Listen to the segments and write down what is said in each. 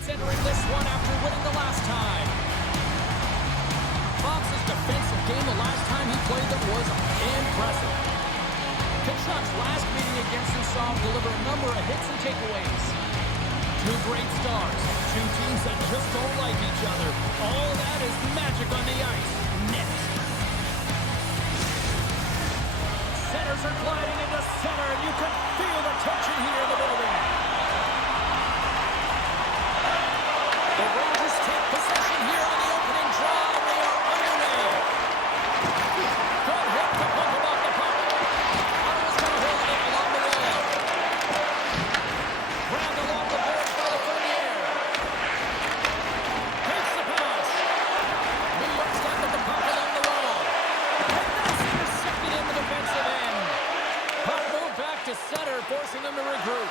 points entering this one after winning the last time. Fox's defensive game the last time he played them was impressive. Kachuk's last meeting against them saw him deliver a number of hits and takeaways. Two great stars, two teams that just don't like each other. All that is magic on the ice. Next. Centers are gliding into center, and you can feel the tension here in the building. The Rangers take possession here on the opening draw, and they are underway. Good hit to puck him off the puck. Ottawa's going to hold it along the wall. Grabbed along the boards by the Fernier. Takes the pass. New York's got the puck along the wall. And that's intercepted in the defensive end. Puck moved back to center, forcing them to regroup.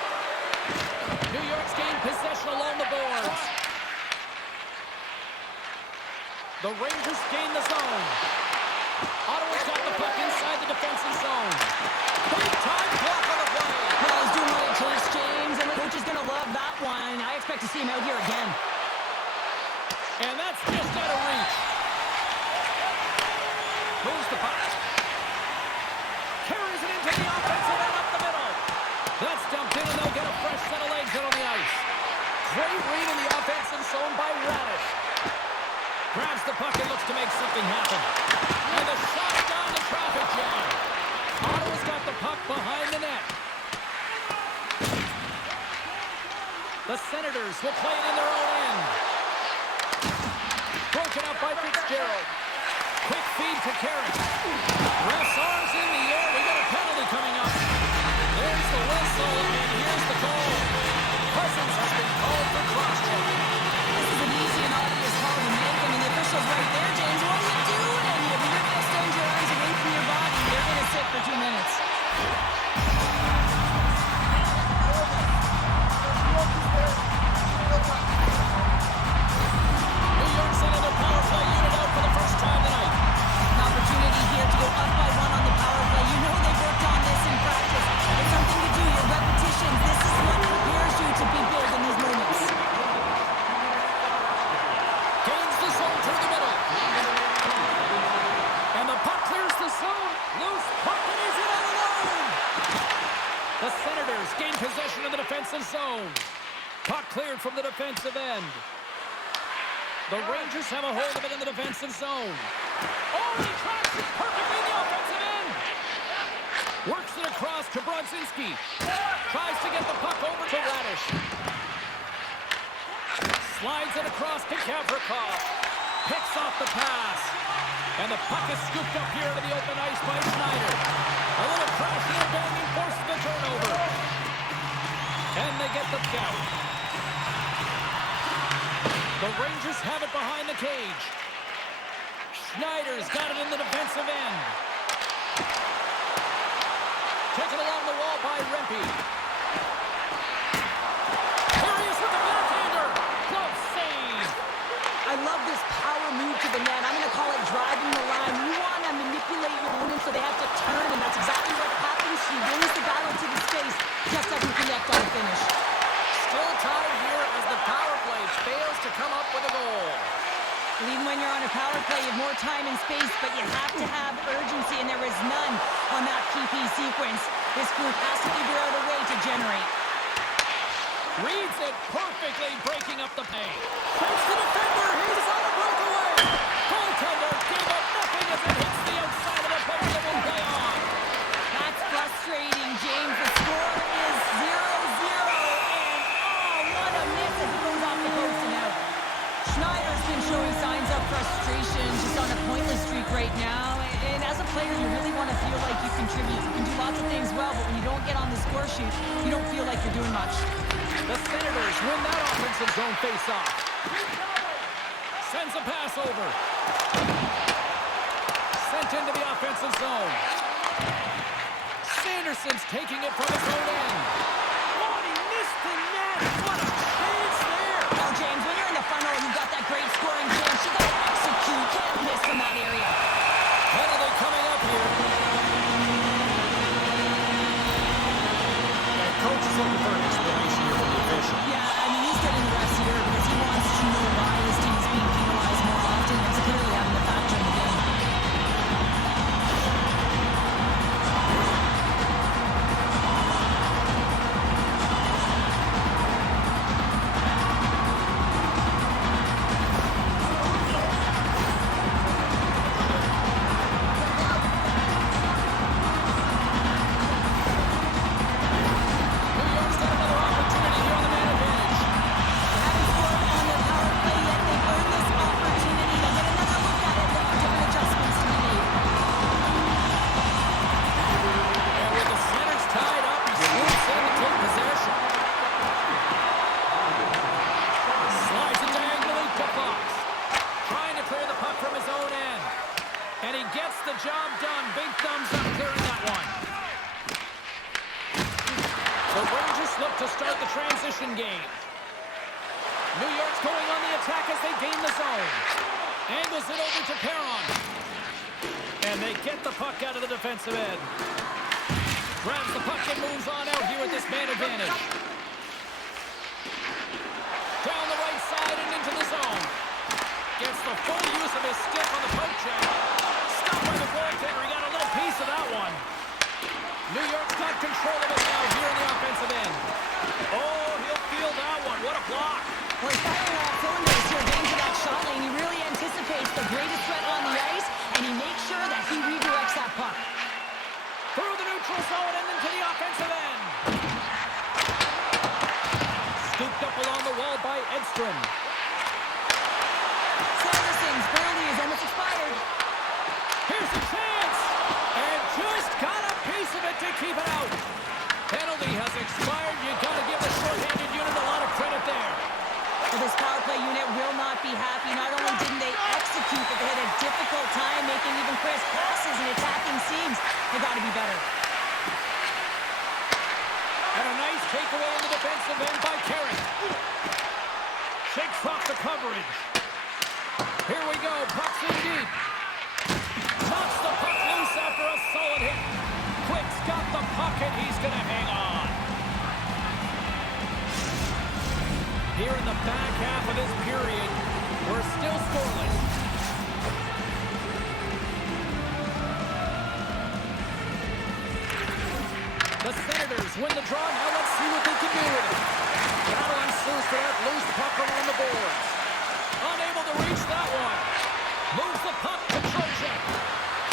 New York's gained possession along the boards. The Rangers gain the zone. Ottawa's got the puck inside the defensive zone. Big time block on the play. Well, he's doing what it takes, James, and the coach is going to love that one. I expect to see him out here again. And that's just out of reach. Moves the puck. Carries it into the offensive end up the middle. That's dumped in, and they'll get a fresh set of legs out on the ice. Great read in the offensive zone by Radish. Grabs the puck and looks to make something happen. And the shot down the traffic jam. Ottawa's got the puck behind the net. The Senators will play it in their own end. Broken up by Fitzgerald. Quick feed to Carrick. Ref's arms in the air. We got a penalty coming up. There's the whistle, and here's the goal. Cousins has been called for cross-checking. This is an easy and obvious call to make. I mean, the official's right there, James. What are you doing? If you're going to extend your arms away from your body, you're going to sit for 2 minutes. New York sending their power play unit out for the first time tonight. An opportunity here to go up by 1 on the power play. You know they've worked on this in practice. It's something to do, your repetitions. This is what prepares you to be big in these moments. Gains the zone through the middle. And the puck clears the zone. Loose puck, and he's in on the line. The Senators gain possession of the defensive zone. Puck cleared from the defensive end. The Rangers have a hold of it in the defensive zone. Oh, he tracks it perfectly in the offensive end. Works it across to Brodzinski. Tries to get the puck over to Radish. Slides it across to Gavrikov. Picks off the pass. And the puck is scooped up here to the open ice by Schneider. A little crashing and banging forces the turnover. And they get the count. The Rangers have it behind the cage. Schneider's got it in the defensive end. Taken along the wall by Rempe. Here he is with the backhander. Close save. I love this power move to the net. I'm going to call it driving the line. You want to manipulate your opponent so they have to turn, and that's exactly what happens. She wins the battle to the space, just doesn't connect on the finish. Still tied here as the power play fails to come up with a goal. Even when you're on a power play, you have more time and space, but you have to have urgency, and there is none on that PP sequence. This group has to figure out a way to generate. Reads it perfectly, breaking up the paint. Takes the defender. He's on a breakaway. Goaltender gave up nothing as it hits the outside of the post that will play on. That's frustrating, James. The score is 0-0, and what a miss as it goes off the post and out. Schneider's been showing signs of frustration, just on a pointless streak right now. And as a player, you really want to feel like you contribute. You can do lots of things well, but when you don't get on the score sheet, you don't feel like you're doing much. The Senators win that offensive zone face-off. Sends a pass over. Sent into the offensive zone. Sanderson's taking it from his own end. Oh, he missed the net. What a chance there. Well, James, when you're in the funnel and you've got that great scoring chance, you got to execute. Can't miss in that area. Penalty coming up here. And coach is looking for an explanation here from the official. Yeah, I mean, he's getting the refs here because New York's going on the attack as they gain the zone. Angles it over to Perron. And they get the puck out of the defensive end. Grabs the puck and moves on out here with this man advantage. Down the right side and into the zone. Gets the full use of his stick on the poke check. Stopped by the goaltender. He got a little piece of that one. New York's got control of it now here in the offensive end. Oh, he'll feel that one. What a block. Well, he's firing all cylinders here, getting to that shot lane. He really anticipates the greatest threat on the ice, and he makes sure that he redirects that puck. Through the neutral zone and into the offensive end. Scooped up along the wall by Edstrom. Sanderson's penalty is almost expired. Here's the chance. And just got a piece of it to keep it out. Penalty has expired. You got to give the short-handed unit a lot of credit there. Well, this power play unit will not be happy. Not only didn't they execute, but they had a difficult time making even crisp passes and attacking seams. They got to be better. And a nice takeaway in the defensive end by Carrick. Shakes off the coverage. Here we go. Puck's in deep. Knocks the puck loose after a solid hit. Quick's got the puck and he's going to hang on. Here in the back half of this period, we're still scoreless. The Senators win the draw. Now let's see what they can do with it. Battle ensues for that loose puck around the boards. Unable to reach that one. Moves the puck to Trocheck.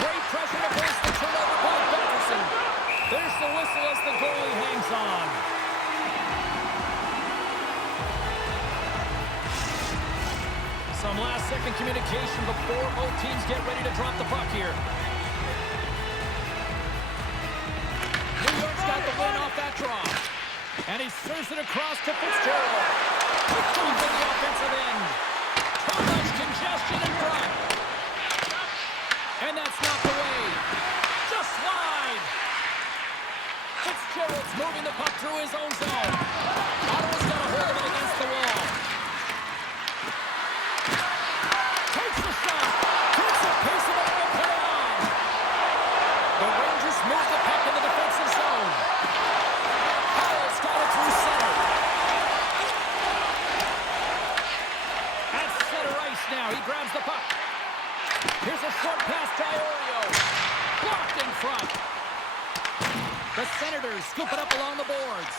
Great pressure to force the turnover by Batterson. There's the whistle as the goalie hangs on. Some last-second communication before both teams get ready to drop the puck here. New York's got the win off that draw. And he serves it across to Fitzgerald. Off of the offensive end. Too much congestion in front. And that's not the way. Just wide. Fitzgerald's moving the puck through his own zone. Ottawa's got a hold of it against the wall. Takes the shot. Takes a piece of it and put it on. The Rangers move the puck in the defensive zone. Hall's got it through center. At center ice now. He grabs the puck. Here's a short pass to Iorio. Blocked in front. The Senators scoop it up along the boards.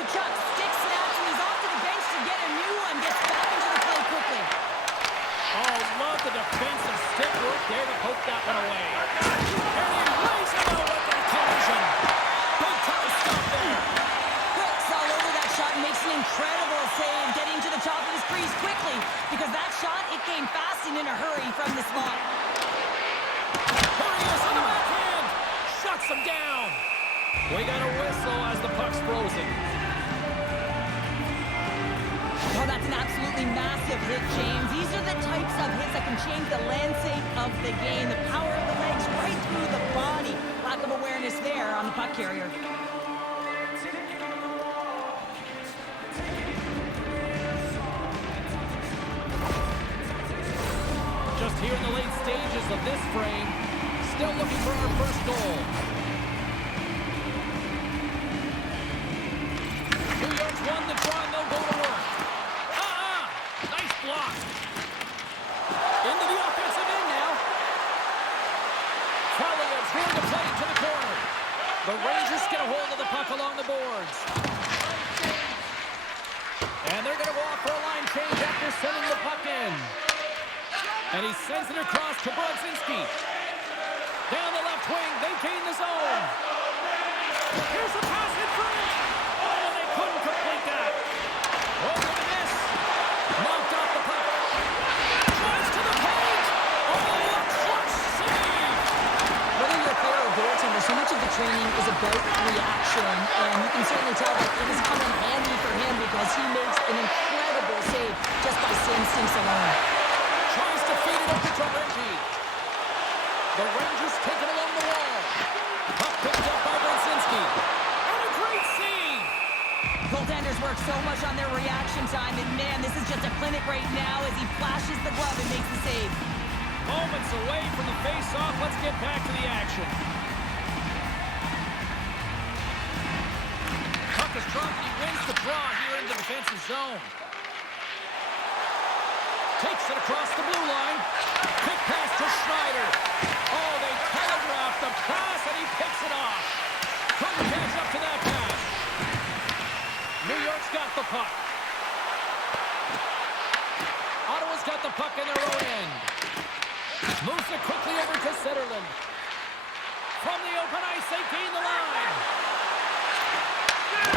Kachuk stick snaps, and he's off to the bench to get a new one. Gets back into the play quickly. Oh, love the defensive stick work there to poke that one away. And he lays it out with that collision. Big time stop there. Quick's all over that shot and makes an incredible save, getting to the top of his crease quickly, because that shot, it came fast and in a hurry from the slot. Hurry is on the backhand. Shuts him down. We got a whistle as the puck's frozen. Oh, that's an absolutely massive hit, James. These are the types of hits that can change the landscape of the game. The power of the legs right through the body. Lack of awareness there on the puck carrier. Just here in the late stages of this frame, still looking for our first goal. New York's won the draw and they'll go to work. Nice block. Into the offensive end now. Collier's willing to play to the corner. The Rangers get a hold of the puck along the boards. And they're going to go off for a line change after sending the puck in. And he sends it across to Brodzinski. Down the left wing, they gain the zone. Here's the pass in front. Oh, they couldn't complete that. Oh, look at this. Knocked off the puck. Drives to the paint. Oh, a clutch save. Whether you're a player or goaltender, so much of the training is about reaction, and you can certainly tell that it has come in handy for him because he makes an incredible save just by instincts alone. Tries to feed it up to Torrenti. The Rangers take it along the wall. Puck picked up by Brodzinski. And a great save. Goaltenders work so much on their reaction time, and man, this is just a clinic right now as he flashes the glove and makes the save. Moments away from the face-off. Let's get back to the action. Puck is dropped, and he wins the draw here in the defensive zone. Takes it across the blue line. Quick pass to Schneider. Oh, they telegraphed the pass, and he picks it off. Couldn't catch up to that pass. New York's got the puck. Ottawa's got the puck in their own end. Moves it quickly over to Zetterlund. From the open ice, they gain the line.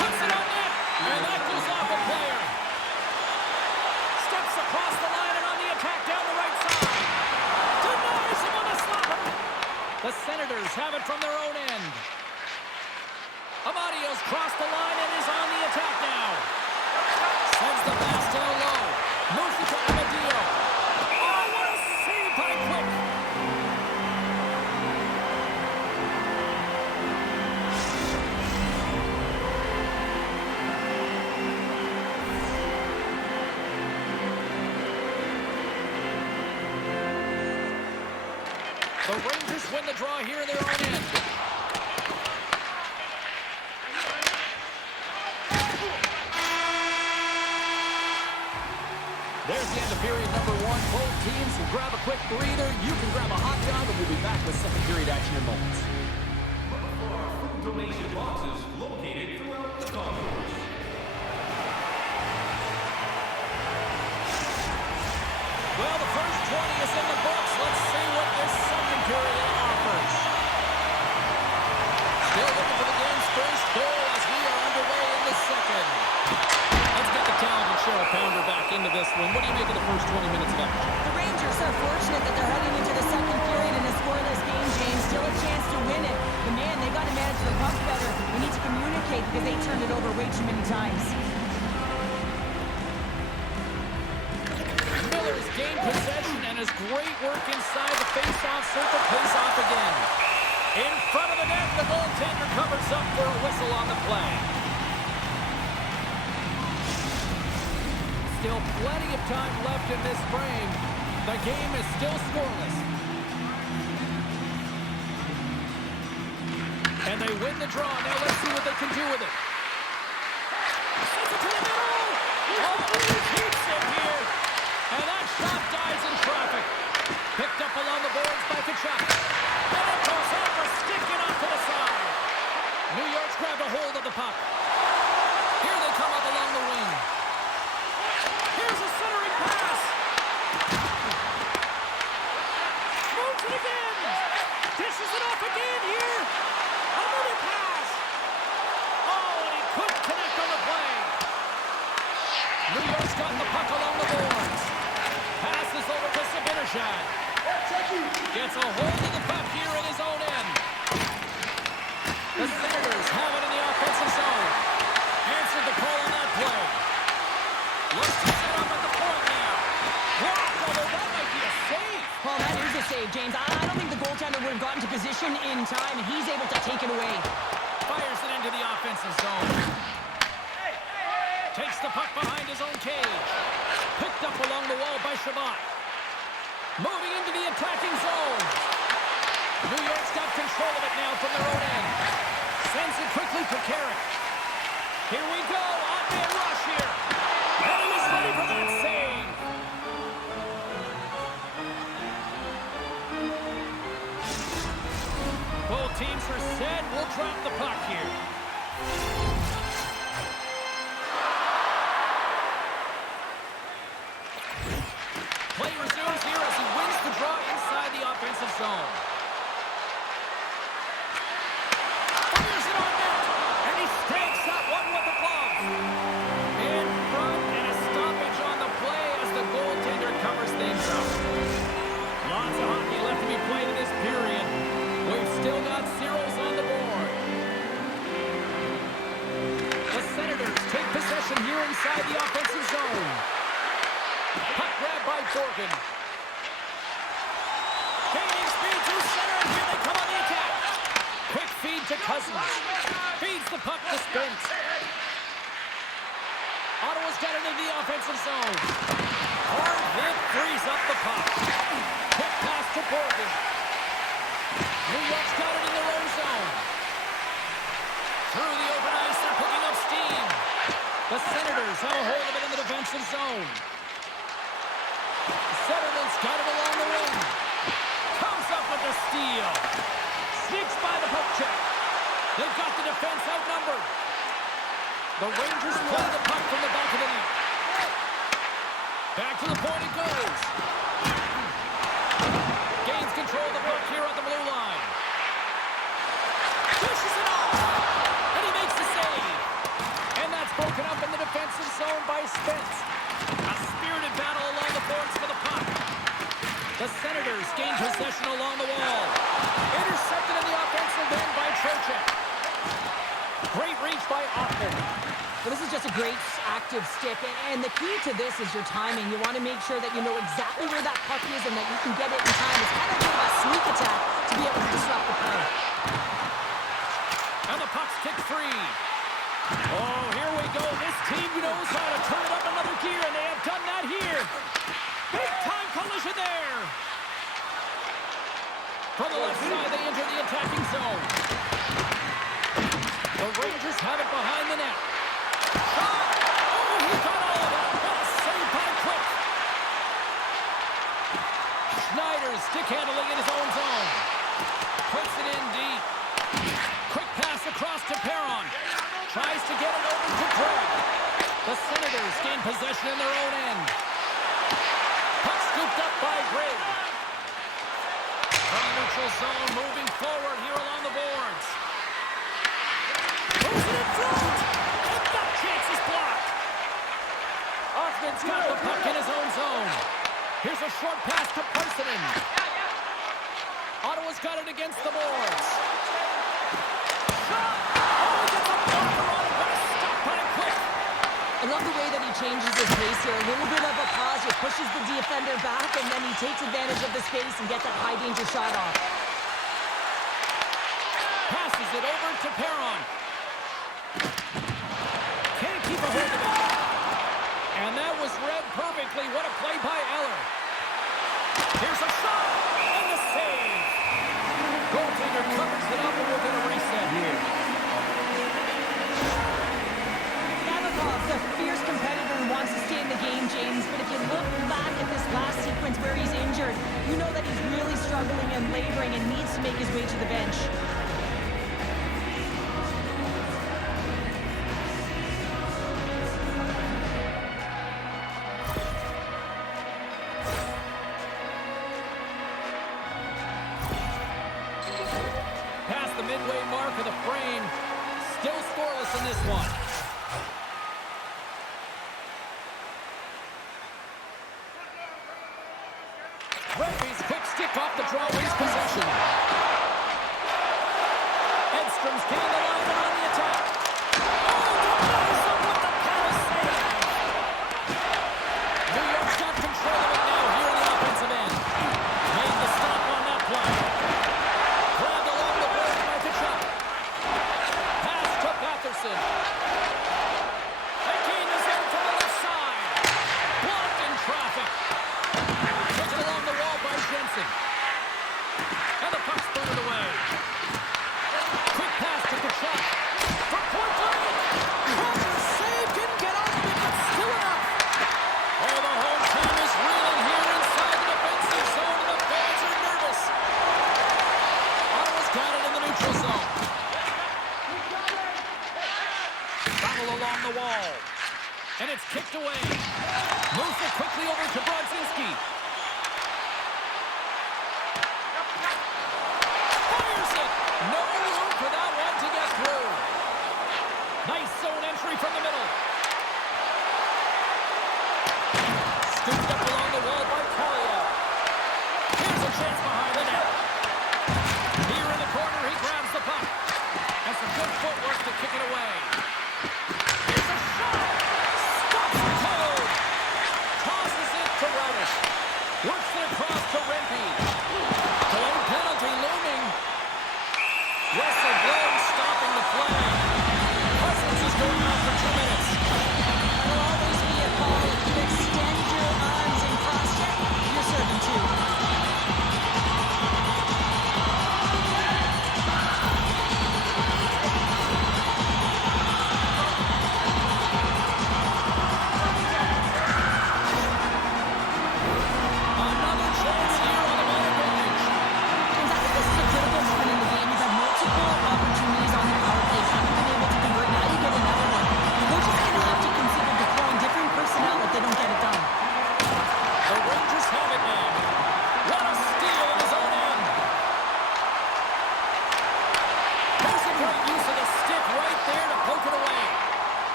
Puts it on net, and that goes off a player. Steps across the line and on the attack down the right side. Denies him on the slapper. The Senators have it from their own end. Amadio's crossed the line and is on the attack now. Sends the pass down low. Moves it to Amadio. Oh, what a save by Quick. The Rangers win the draw here in their own end. There's the end of period number one. Both teams will grab a quick breather. You can grab a hot dog, and we'll be back with second period action in moments. Food donation boxes located throughout the concourse. Well, the first 20 is in the books. Let's see what this second period offers. Still looking for the game's first goal as we are underway in the second. Let's get the talented Cheryl Pounder back into this one. What do you make of the first 20 minutes of action? The Rangers are fortunate that they're heading into the second period in a scoreless game, James. Still a chance to win it. But man, they got to manage the puck better. They need to communicate because they turned it over way too many times. Miller's gained possession and his great work inside the face-off circle pays off again. In front of the net, the goaltender covers up for a whistle on the play. Still plenty of time left in this frame. The game is still scoreless. And they win the draw. Now let's see what they can do with it. Sends it to the middle. Oh, he keeps it here. And that shot dies in traffic. Picked up along the boards by Kachuk. And it goes off a stick and off to the side. New York's grabbed a hold of the puck. Here they come up along the wing. Here's a centering pass. Moves it again. Dishes it off again here. Another pass. Oh, and he couldn't connect on the play. New York's got the puck along the boards. Passes over to Sabinishad. Gets a hold of the puck here in his own end. The Senators have it in the offensive zone. Answered the call on that play. Looks to set up at the point now. Blocked, although that might be a save. Well, that is a save, James. I don't think the goaltender would have gotten to position in time, and he's able to take it away. Fires it into the offensive zone. Takes the puck behind his own cage. Picked up along the wall by Shabbat. Moving into the attacking zone. New York's got control of it now from their own end. Sends it quickly for Carrick. Here we go. On-man rush here. And he was ready for that save. Both teams are set. We'll drop the puck here. Play resumes here as he wins the draw inside the offensive zone. Fires it on net, and he stakes that one with the glove. In front, and a stoppage on the play as the goaltender covers things up. Lots of hockey left to be played in this period. We've still got zeros on the board. The Senators take possession here inside the offensive zone. Puck grab by Dorgan. Gaining speed to center, and here they come on the attack. Quick feed to Cousins. Feeds the puck to Spence. Ottawa's got it in the offensive zone. Hard hit frees up the puck. Quick pass to Borgen. New York's got it in their own zone. Through the open ice, they're picking up steam. The Senators have a hold of it in the defensive zone. Sutherland's got it along the wing. Comes up with the steal. Sneaks by the poke check. They've got the defense outnumbered. The Rangers play the puck from the back of the net. Back to the point it goes. Gains control of the puck here on the blue line. Pushes it off. And he makes the save. And that's broken up in the defensive zone by Spence. A spirited battle along the boards for the puck. The Senators gain possession along the wall. Intercepted in the offensive end by Trocheck. Great reach by Ottman. Well, this is just a great active stick, and the key to this is your timing. You want to make sure that you know exactly where that puck is and that you can get it in time. It's kind of a sneak attack to be able to disrupt the play. And the puck's kicked free. Oh, here we go. This team knows how to turn it up another gear, and they have done that here. Big-time collision there. From the left side, they enter the attacking zone. The Rangers have it behind the net. Shot! Oh, he got all of it. What a save by Quick. Schneider stick handling in his own zone. Puts it in deep. Quick pass across to Perron. Tries to get it over to Craig. The Senators gain possession in their own end. Puck scooped up by Greg. From neutral zone, moving forward here along the boards. Moves it in front. And that chance is blocked. Othman's got the puck in his own zone. Here's a short pass to Parsonen. Ottawa's got it against the boards. Shot! Oh, he gets a blocker on it, but it's stopped by Quick. I love the way that he changes his pace here. A little bit of a pause, he pushes the defender back, and then he takes advantage of the space and gets that high-danger shot off. Passes it over to Perron. Can't keep a hold of it. And that was read perfectly. What a play by Eller. Here's a shot. And the save. Goaltender covers it up, and we'll get a reset here. Nabokov's a fierce competitor and wants to stay in the game, James. But if you look back at this last sequence where he's injured, you know that he's really struggling and laboring and needs to make his way to the bench. Past the midway mark of the frame. Still scoreless in this one. Referee's quick stick off the draw wins possession. Edstrom's getting the line on the attack. Oh, nice up with the power save. New York's got control of it now here in the offensive end. Made the stop on that play. Grabbed along the board by Kachuk. Pass to Patterson. Again is in from the left side. Blocked in traffic. Took it along the wall by Jensen. And the puck's burned away. Quick pass to Kachuk. For point blank. Crosser save. Didn't get off of it, but still enough. Oh, the home team is reeling here inside the defensive zone, and the fans are nervous. Ottawa's got it in the neutral zone. Battle along the wall. And it's kicked away. Moves it quickly over to Brodzinski. Fires it. No room for that one to get through. Nice zone entry from the middle. Scooped up along the wall by Carlo. Here's a chance behind the net. Here in the corner, he grabs the puck. And some good footwork to kick it away. Here's a shot. Stops the cold. Tosses it to Radish. Works it across to Rempe. Delayed penalty looming. Whistle blows, stopping the play. Cousins is going out for 2 minutes.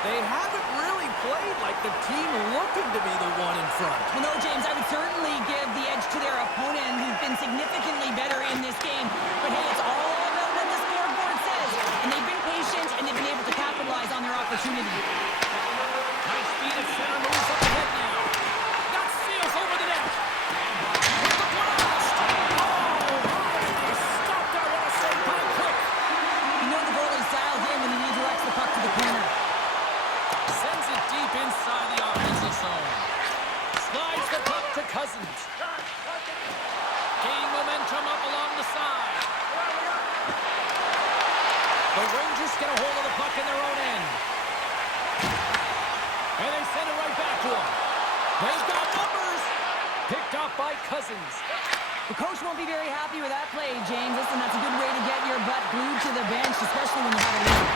They haven't really played like the team looking to be the one in front. Well, no, James, I would certainly give the edge to their opponent, who's been significantly better in this game. But hey, it's all about what the scoreboard says. And they've been patient, and they've been able to capitalize on their opportunity. High speed at center, moves up ahead now. Got Seals over the net. With the blast! Oh, they stopped that. What a save by Quick. You know the goalie's dialed in when he redirects the puck to the corner. Sends it deep inside the offensive zone. Slides the puck to Cousins. Gain momentum up along the side. The Rangers get a hold of the puck in their own end. And they send it right back to him. They've got numbers. Picked off by Cousins. The coach won't be very happy with that play, James. Listen, that's a good way to get your butt glued to the bench, especially when you have a lead.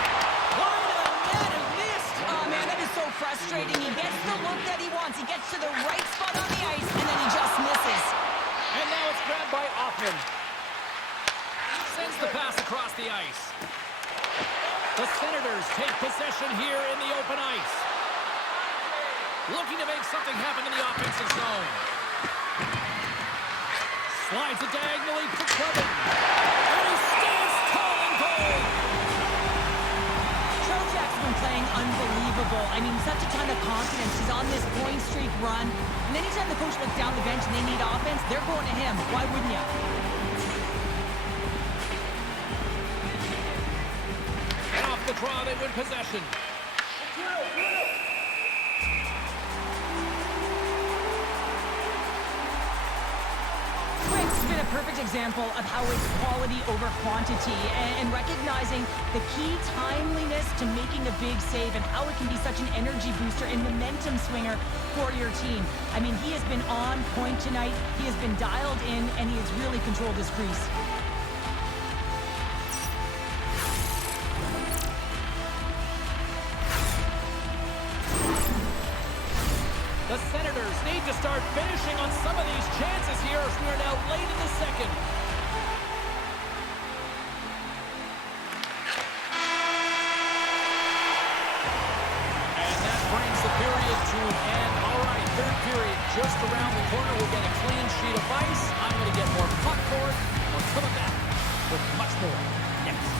Line of the net and missed. Oh, man, that is so frustrating. He gets the look that he wants. He gets to the right spot on the ice, and then he just misses. And now it's grabbed by Offman. Sends the pass across the ice. The Senators take possession here in the open ice. Looking to make something happen in the offensive zone. Slides it diagonally to Clement. And he stands tall and bold. Trocheck's been playing unbelievable. I mean, such a ton of confidence. He's on this point streak run. And anytime the coach looks down the bench and they need offense, they're going to him. Why wouldn't you? And off the draw, they win possession. Quick's been a perfect example of how it's quality over quantity and recognizing the key timeliness to making a big save and how it can be such an energy booster and momentum swinger for your team. I mean, he has been on point tonight. He has been dialed in, and he has really controlled his crease. The Senators need to start finishing on some of these chances here as we are now late in the second. And that brings the period to an end. All right, third period just around the corner. We'll get a clean sheet of ice. I'm going to get more popcorn. We're coming back with much more next.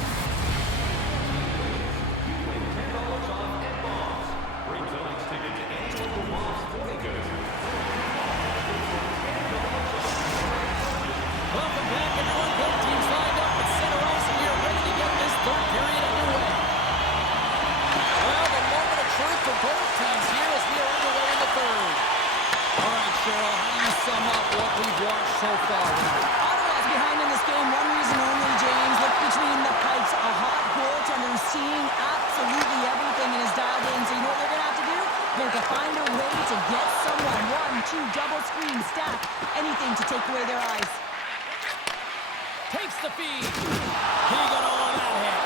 $10 off at Bob's. Bring tonight's ticket to any local Bob's Sporting Goods. Welcome back, everyone. Both teams lined up at center ice, and we are ready to get this third period underway. Well, the moment of truth for both teams here as we are underway in the third. All right, Cheryl, how do you sum up what we've watched so far tonight? Ottawa's behind in this game. One reason only, James. Look between the pipes. A hot goaltender who's seeing absolutely everything and is dialed in. So you know what they're going to have to do? They're going to find a way to get someone. 1, 2, double screen, stack, anything to take away their eyes. Takes the feed. He got all of that hit.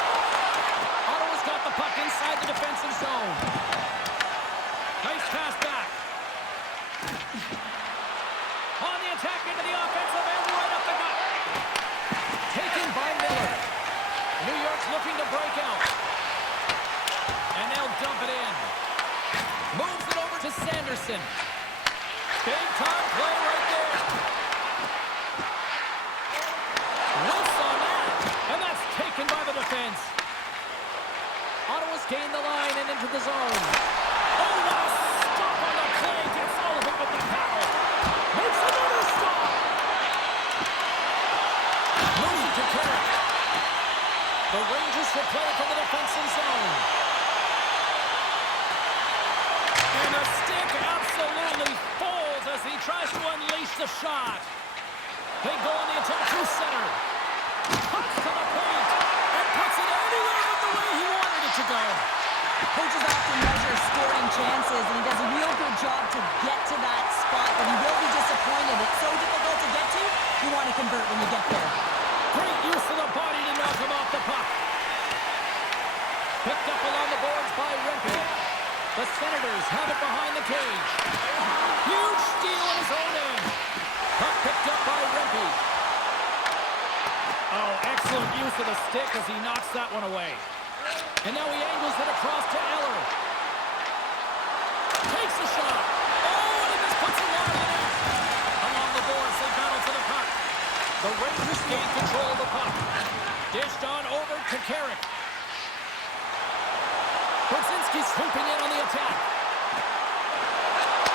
Ottawa's got the puck inside the defensive zone. Nice pass back. On the attack into the offensive end, right up the gut. Taken by Miller. New York's looking to break out. And they'll dump it in. Moves it over to Sanderson. Big time play right there. Whiffs on that. And that's taken by the defense. Ottawa's gained the line and into the zone. Oh, what a stop on the play. Gets all of it with the power. Makes another stop. Moves it to Kerr. The Rangers will play it from the defensive zone. And the stick absolutely folds as he tries to unleash the shot. They go on the attack through center. Cuts to the paint and puts it anywhere but the way he wanted it to go. Coaches often measure scoring chances, and he does a real good job to get to that spot, but he will be disappointed. It's so difficult to get to, you want to convert when you get there. Great use of the body to knock him off the puck. Picked up along the boards by Rempe. The Senators have it behind the cage. Huge steal in his own end. Puck picked up by Rempe. Oh, excellent use of the stick as he knocks that one away. And now he angles it across to Eller. Swooping in on the attack.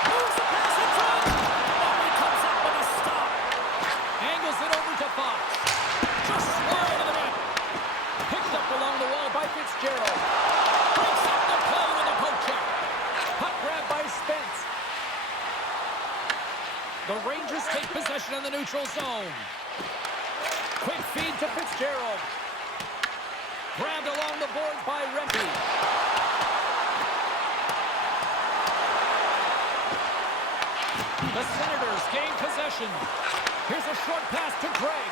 Moves the pass in front. Oh, he comes up with a stop. Angles it over to Fox. Just slide to the net. Picked up along the wall by Fitzgerald. Breaks up the play with a poke check. Puck grab by Spence. The Rangers take possession in the neutral zone. Quick feed to Fitzgerald. Grabbed along the boards by Rempe. The Senators gain possession. Here's a short pass to Gregg.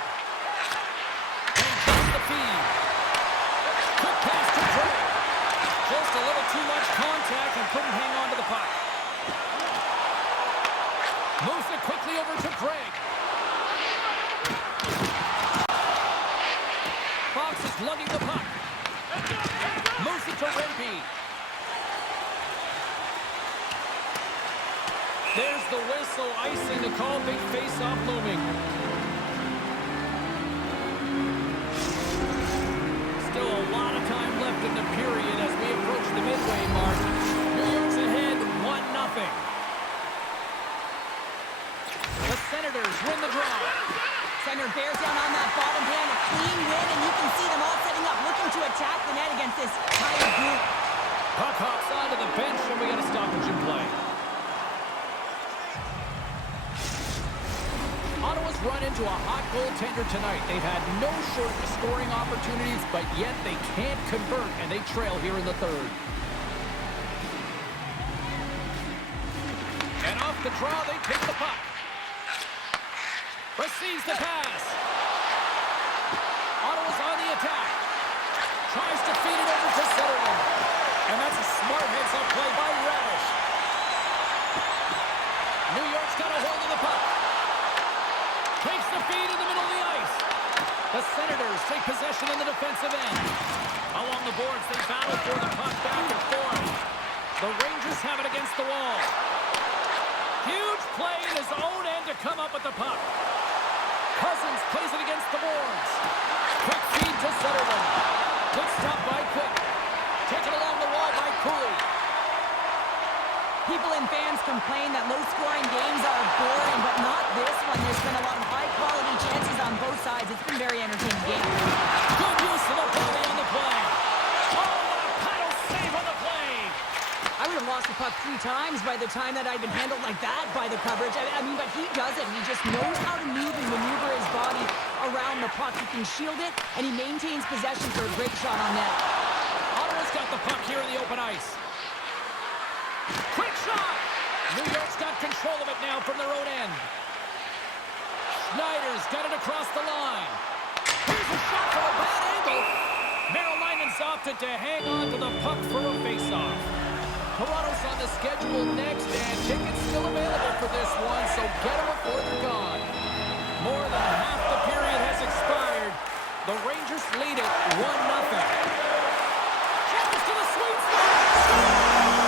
And comes the feed. Quick pass to Gregg. Just a little too much contact and couldn't hang on to the puck. Moves it quickly over to Gregg. Fox is lugging the puck. Moves it to Rempe. There's the whistle, icing the call, big face-off looming. Still a lot of time left in the period as we approach the midway mark. New York's ahead, 1-0. The Senators win the draw. Center bears down on that bottom hand, a clean win, and you can see them all setting up, looking to attack the net against this tight group. Puck hops onto the bench, and we got a stoppage in play. Ottawa's run into a hot goaltender tonight. They've had no shortage of scoring opportunities, but yet they can't convert, and they trail here in the third. And off the draw, they take the puck. Receives the pass. Ottawa's on the attack. Tries to feed it over to Sutherland. And that's a smart heads-up play by Radish. New York's got a hold of the puck. Takes the feed in the middle of the ice. The Senators take possession in the defensive end. Along the boards, they battle for the puck back and forth. The Rangers have it against the wall. Huge play in his own end to come up with the puck. Cousins plays it against the boards. Quick feed to Sutherland. Good stop by Quick. Taken along the wall by Cooley. People and fans complain that low-scoring games are boring, but not this one. There's been a lot of high-quality chances on both sides. It's been a very entertaining game. Good use of the body on the play. Oh, what a paddle save on the play. I would have lost the puck 3 times by the time that I'd been handled like that by the coverage. I mean, but he doesn't. He just knows how to move and maneuver his body around the puck. He can shield it, and he maintains possession for a great shot on net. Ottawa's got the puck here in the open ice. Quick shot! New York's got control of it now from their own end. Schneider's got it across the line. Here's a shot from a bad angle. Merrilinen's opted to hang on to the puck for a face-off. Toronto's on the schedule next, and tickets still available for this one, so get them before they're gone. More than half the period has expired. The Rangers lead it 1-0. Travels to the sweet spot.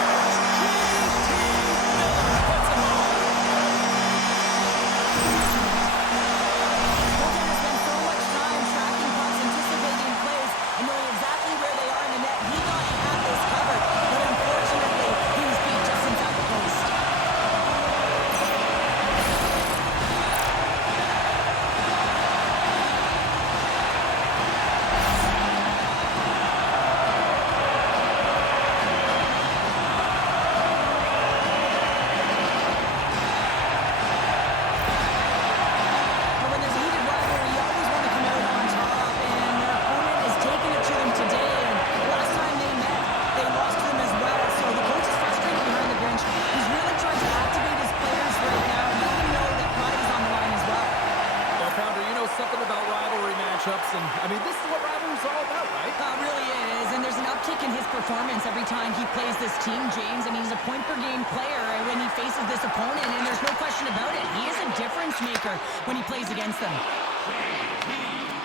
matchups, and I mean, this is what rivalry's all about, right? Really is, and there's an uptick in his performance every time he plays this team, James. I mean, he's a point-per-game player when he faces this opponent, and there's no question about it. He is a difference maker when he plays against them.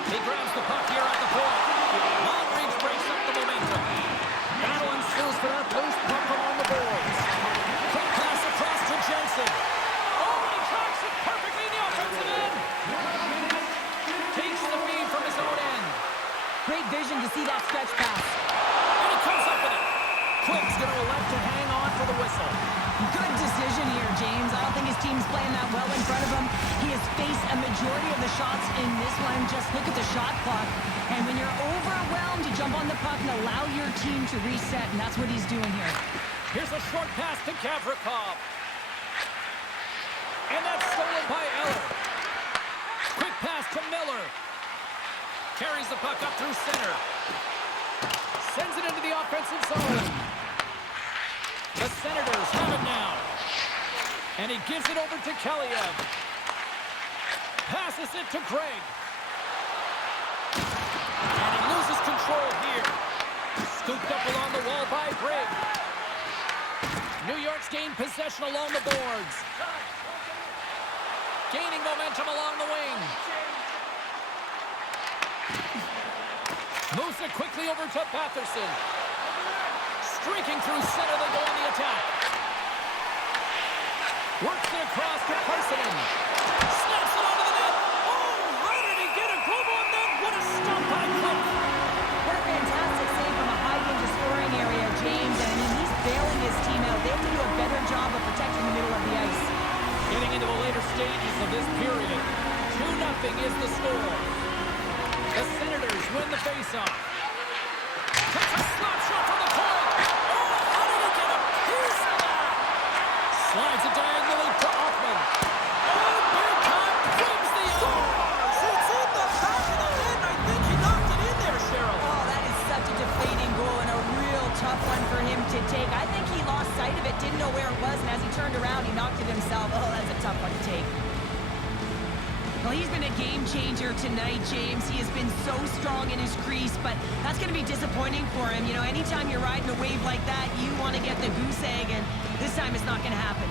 He grabs the puck here at the point. Long reach breaks up the momentum. Battle ensues for that loose puck along the boards. Quick pass across to Jensen. Oh, he tracks it perfectly in the offensive end. Takes the feed from his own end. Great vision to see that stretch pass. And he comes up with it. Quick's going to allow have to hang on for the whistle. Good decision here, James. I don't think his team's playing that well in front of him. He has faced a majority of the shots in this one. Just look at the shot clock. And when you're overwhelmed, you jump on the puck and allow your team to reset, and that's what he's doing here. Here's a short pass to Gavrikov. And that's stolen by Eller. Quick pass to Miller. Carries the puck up through center. Sends it into the offensive zone. The Senators have it now. And he gives it over to Kaliev. Passes it to Craig. And he loses control here. Scooped up along the wall by Craig. New York's gained possession along the boards. Gaining momentum along the wing. Moves it quickly over to Batherson. Streaking through center, they go on the attack. Works it across to Parsonen. Snaps it onto the net. Oh, how did he get a glove on that? What a stop by Craig. What a fantastic save from a high-danger scoring area, James. And I mean, he's bailing his team out. They have to do a better job of protecting the middle of the ice. Getting into the later stages of this period. 2-0 is the score. The Senators win the faceoff. Takes a slap shot from the point. Oh, how did he get a piece of that? Slides it diagonally to Hoffman. Oh, big time, brings the scores. It's in the back of the net. I think he knocked it in there, Cheryl. Oh, that is such a deflating goal and a real tough one for him to take. I think he lost sight of it, didn't know where it was, and as he turned around, he knocked it himself. Oh, that's a tough one to take. Well, he's been a game changer tonight, James. He has been so strong in his crease, but that's going to be disappointing for him. You know, anytime you're riding a wave like that, you want to get the goose egg, and this time it's not going to happen.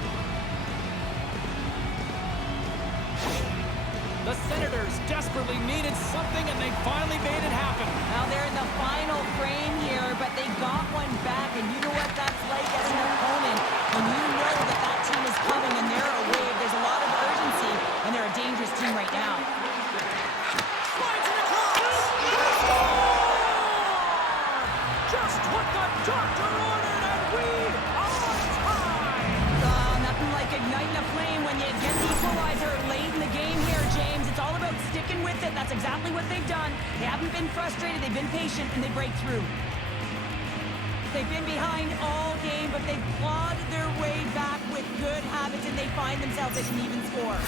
The Senators desperately needed something, and they finally made it happen. Now they're in the final frame here, but they got one back, and you know what that's like as an opponent. When you know that that team is coming and they're a wave, there's a lot of urgency, and they're a dangerous team right now. Slides it across. Just what the doctor ordered, and we are tied. Nothing like igniting a flame when you get the equalizer late in the game here, James. It's all about sticking with it. That's exactly what they've done. They haven't been frustrated. They've been patient, and they break through. They've been behind all game, but they've clawed their way back with good habits, and they find themselves at an even score.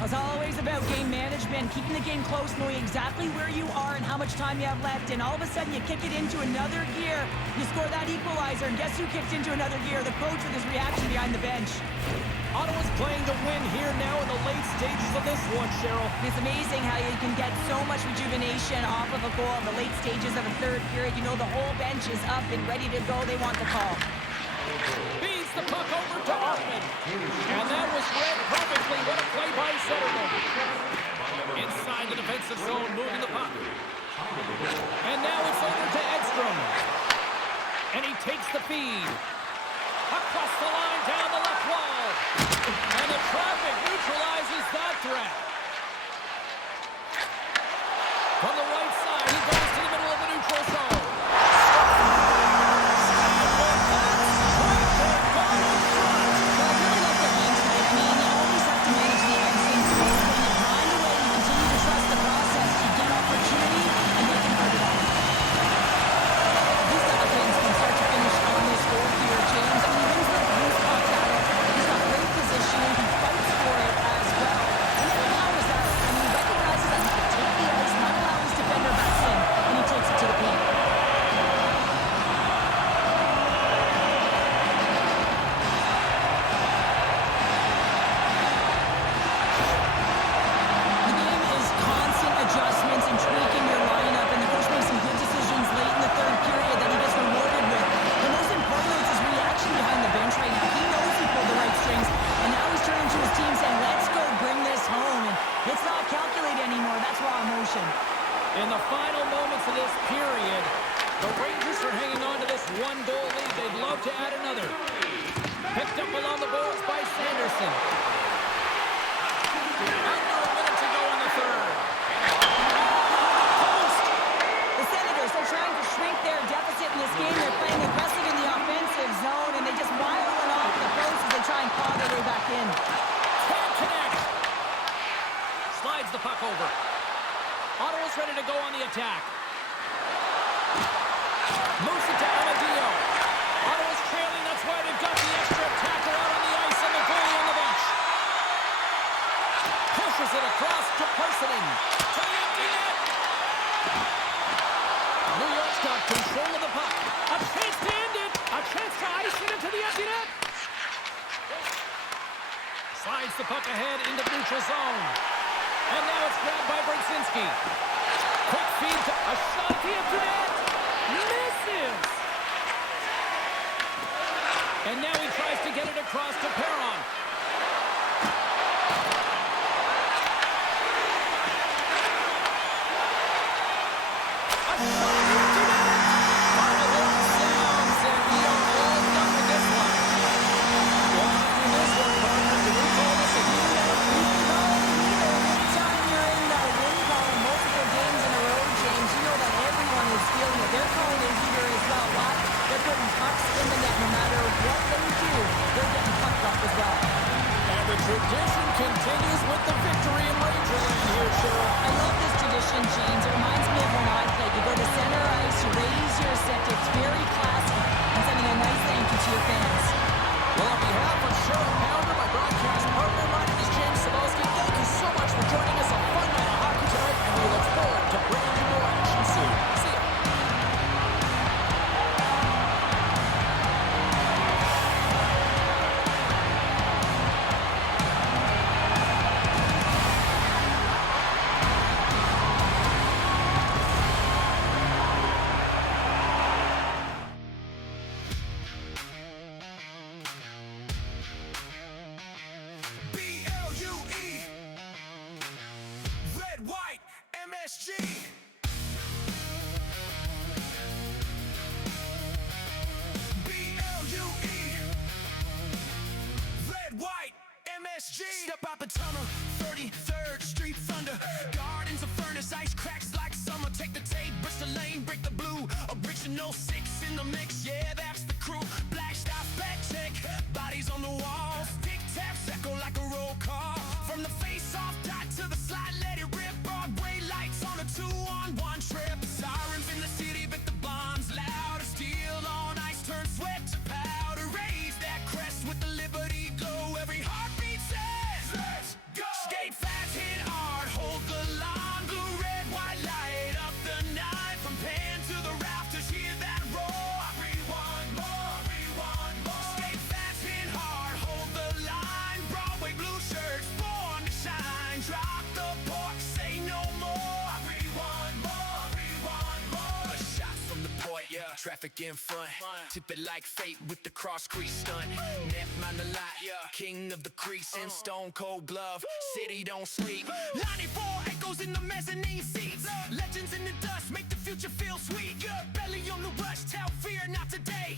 It's always about game management, keeping the game close, knowing exactly where you are and how much time you have left, and all of a sudden you kick it into another gear. You score that equalizer, and guess who kicked into another gear? The coach with his reaction behind the bench. Ottawa's playing to win here now in the late stages of this one, Cheryl. It's amazing how you can get so much rejuvenation off of a goal in the late stages of a third period. You know the whole bench is up and ready to go. They want the call. Feeds the puck over to Hoffman. And that was read perfectly. What a play by Zetterman. Inside the defensive zone, moving the puck. And now it's over to Edstrom. And he takes the feed. Across the line, down the left wall. And the traffic neutralizes that threat. From the right side, he goes to the middle of the neutral zone. He's got great positioning. He fights for it as well. And then ready to go on the attack. Moves it to Amadio. Ottawa's trailing, that's why they've got the extra attacker out on the ice and the goalie on the bench. Pushes it across to Personing. To the empty net. New York's got control of the puck. A chance to end it. A chance to ice it into the empty net. Slides the puck ahead into the neutral zone. And now it's grabbed by Brzezinski. Quick feed to a shot at the empty net. Misses. And now he tries to get it across to Perron. A shot at the empty net. On the horn sounds, and we are all done with this one. Well, after this one, partner, do we call this a unit? Anytime you're in that win column multiple games in a row, James, you know that everyone is feeling it. They're calling it heater as well. Why? They're putting pucks in the net no matter what they do. They're getting pucked up as well. And the tradition continues with the victory in Rangerland here, Cheryl. I love this tradition, James. It reminds me of when I played. You go to center ice, you raise your set. It's very classy. And sending a nice thank you to your fans. Well, on behalf of Cheryl Pounder, my broadcast partner, my name is James Cebulski. Thank you so much for joining us. A fun night of hockey tonight, and we look forward to bringing you more action soon. See ya. B-L-U-E, red, white, MSG. B-L-U-E, red, white, MSG. Step out the tunnel, 33rd Street Thunder. Gardens of furnace, ice cracks like summer. Take the tape, burst the lane, break the blue. Original 6 in the mix, yeah, that's the crew. Black stuff, back check, bodies on the walls. Tic taps echo like a roll call. From the face-off dot to the slide, let it rip. Broadway lights on a 2-on-1 trip. Sirens in the city, but the bombs louder. Steel on ice, turn sweat to powder. Raise that crest with the Liberty glow. Every heartbeat says, let's go. Skate fast, hit hard, hold the line. Blue, red, white, light up the night. From pan to the rafters, hear that roar. Rewind more, rewind more. Skate fast, hit hard, hold the line. Broadway blue shirts, born to shine. Drop the pork, say no more. Rewind more, rewind more. Shots from the point, yeah. Traffic in front. Tip it like fate with the cross crease stunt. Net man the lot, yeah. King of the crease in stone cold glove. City don't sleep. 94 echoes in the mezzanine seats. Legends in the dust make the future feel sweet. Belly on the rush, tell fear not today.